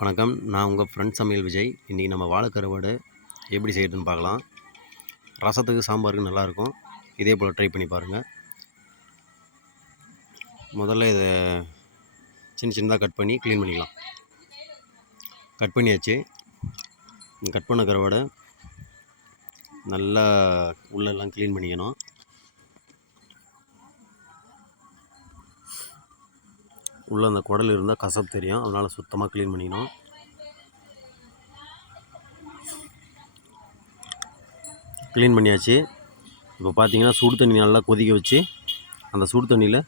வணக்கம். நான் உங்கள் ஃப்ரெண்ட் சமையல் விஜய். இன்றைக்கி நம்ம வாழைக்கருவாடு எப்படி செய்கிறதுன்னு பார்க்கலாம். ரசத்துக்கு சாம்பாருக்கு நல்லாயிருக்கும். இதே போல் ட்ரை பண்ணி பாருங்கள் முதல்ல இதை சின்ன சின்னதாக கட் பண்ணி க்ளீன் பண்ணிக்கலாம். கட் பண்ணியாச்சு. கட் பண்ண கருவாடை நல்லா உள்ளெல்லாம் க்ளீன் பண்ணிக்கணும். உள்ளே அந்த குடல் இருந்தால் கசப்பு தெரியும். அதனால் சுத்தமாக க்ளீன் பண்ணிக்கணும். க்ளீன் பண்ணியாச்சு. இப்போ பார்த்தீங்கன்னா சுடு தண்ணி நல்லா கொதிக்க வச்சு அந்த சுடு தண்ணியில்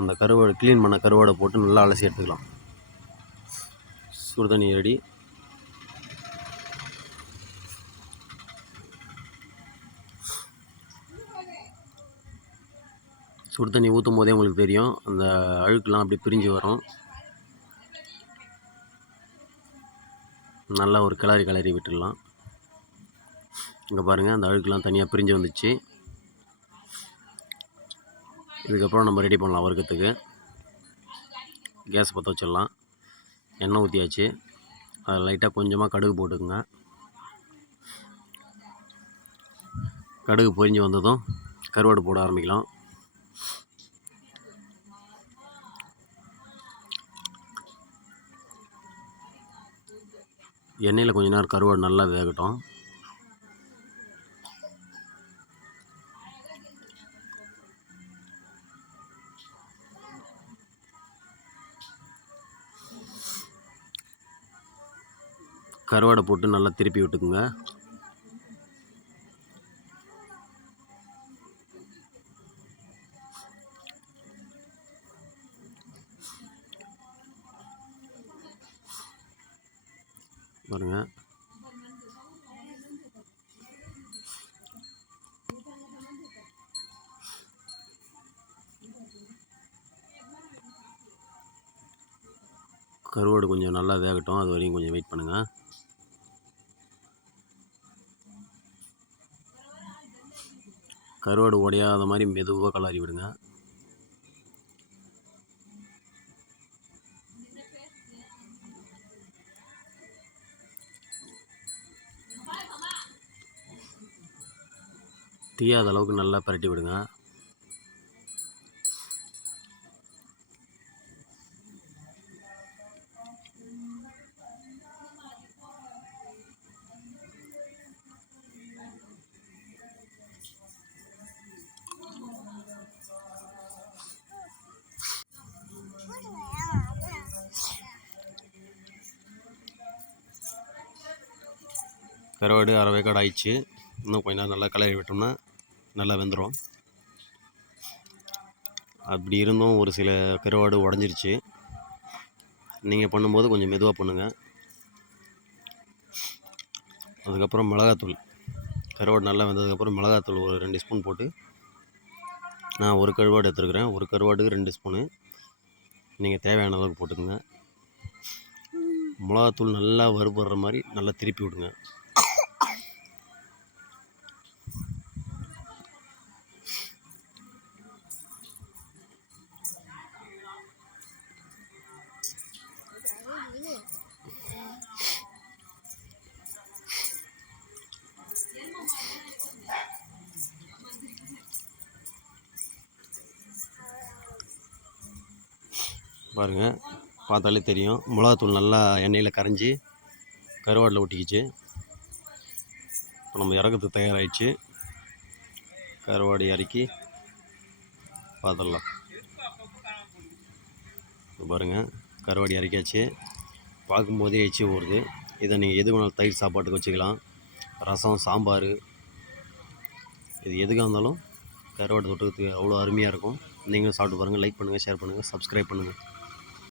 அந்த கருவாடை க்ளீன் பண்ண கருவாடை போட்டு நல்லா அலசி எடுத்துக்கலாம். சுடு தண்ணி ரெடி சுடு தண்ணி ஊற்றும் போதே உங்களுக்கு தெரியும். அந்த அழுக்கெலாம் அப்படி பிரிஞ்சு வரும். நல்லா ஒரு கிளறி கிளறி விட்டுடலாம். இங்கே பாருங்கள் அந்த அழுக்கெலாம் தனியாக பிரிஞ்சு வந்துச்சு. இதுக்கப்புறம் நம்ம ரெடி பண்ணலாம் வறுக்கிறதுக்கு. கேஸ் பற்ற வச்சிடலாம். எண்ணெய் ஊற்றியாச்சு அதை லைட்டாக கொஞ்சமாக கடுகு போட்டுக்குங்க. கடுகு பொரிஞ்சு வந்ததும் கருவாடு போட ஆரம்பிக்கலாம். எண்ணெயில் கொஞ்ச நேரம் கருவாடு நல்லா வேகட்டும். கருவாடை போட்டு நல்லா திருப்பி விட்டுக்குங்க. பாருங்க. கருவாடு கொஞ்சம் நல்லா வேகட்டும். அது வரையும் கொஞ்சம் வெயிட் பண்ணுங்கள் கருவாடு உடையாத மாதிரி மெதுவாக கலாரி விடுங்க. தீயாத அளவுக்கு நல்லா பரட்டி விடுங்க. கருவாடு அரை வேக்காடு ஆயிடுச்சு. இன்னும் கொஞ்ச நேரம் நல்லா கலரி விட்டோம்னா நல்லா வெந்துடும் அப்படி இருந்தும் ஒரு சில கருவாடு உடஞ்சிருச்சு. நீங்கள் பண்ணும்போது கொஞ்சம் மெதுவாக பண்ணுங்கள் அதுக்கப்புறம் மிளகாத்தூள். கருவாடு நல்லா வெந்ததுக்கப்புறம் மிளகாத்தூள் ஒரு ரெண்டு ஸ்பூன் போட்டு நான் ஒரு கருவாடு எடுத்துருக்குறேன். ஒரு கருவாடுக்கு ரெண்டு ஸ்பூனு. நீங்கள் தேவையான அளவுக்கு போட்டுக்கோங்க. மிளகாத்தூள் நல்லா வறுபடுற மாதிரி நல்லா திருப்பி விடுங்க. பாருங்கள் பார்த்தாலே தெரியும். மிளகாத்தூள் நல்லா எண்ணெயில் கரைஞ்சி கருவாடில் ஒட்டிக்கிச்சு. இப்போ நம்ம இறக்கத்துக்கு தயாராகிடுச்சு கருவாடி இறக்கி பார்த்துடலாம். பாருங்கள் கருவாடி இறக்கியாச்சு. பார்க்கும்போதே எச்சி ஊறுது. இதை நீங்கள் எது வேணாலும் தயிர் சாப்பாட்டுக்கு வச்சுக்கலாம். ரசம் சாம்பார் இது எதுக்காக இருந்தாலும் கருவாடு தொட்டுக்கிறதுக்கு அவ்வளோ அருமையாக இருக்கும். நீங்களும் சாப்பிட்டு பாருங்கள் லைக் பண்ணுங்கள் ஷேர் பண்ணுங்கள் சப்ஸ்கிரைப் பண்ணுங்கள்